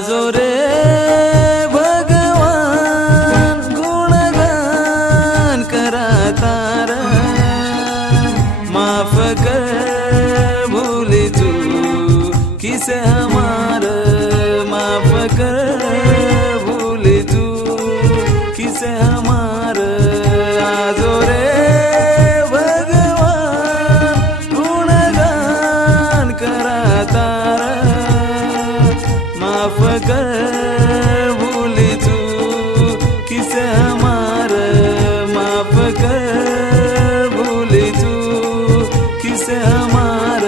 आजो रे भगवान गुणगान करा तारा माफ कर भूली तू किसे हमार माफ कर भूली तू किसे हमार आजो रे भगवान गुणगान करा तारा माफ कर भूली तू किसे हमार माफ कर भूली तू किसे हमार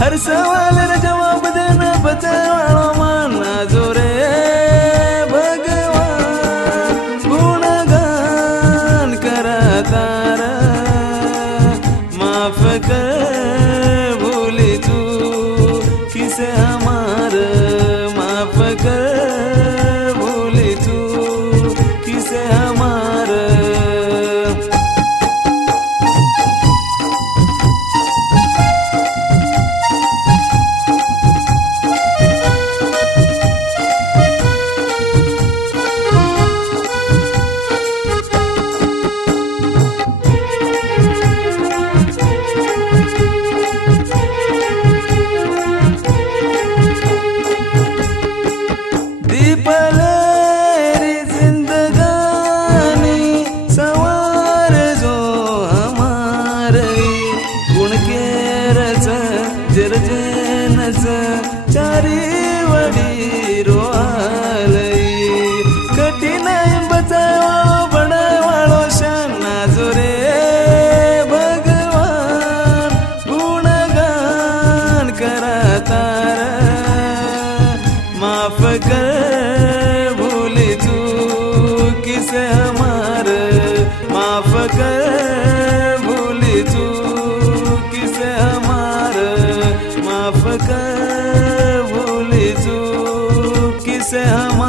हर सवाल जवाब देना बचावाळो माना जो रे भगवान गुणगान करा तारा माफ कर भूली तू किसे हमार माफ कर भूली तू किसे हमार दीपलेरी जिंदगानी सवार जो हमारे गुण केरच जरजेनच चारी वडी रोआलई कठीनाई बचावाळो बडवाळो शाना जो रे भगवान गुणगान करा तारा माफ कर भूली तू किसे हमार माफ कर भूली तू किसे हमार माफ कर भूली तू किसे हमार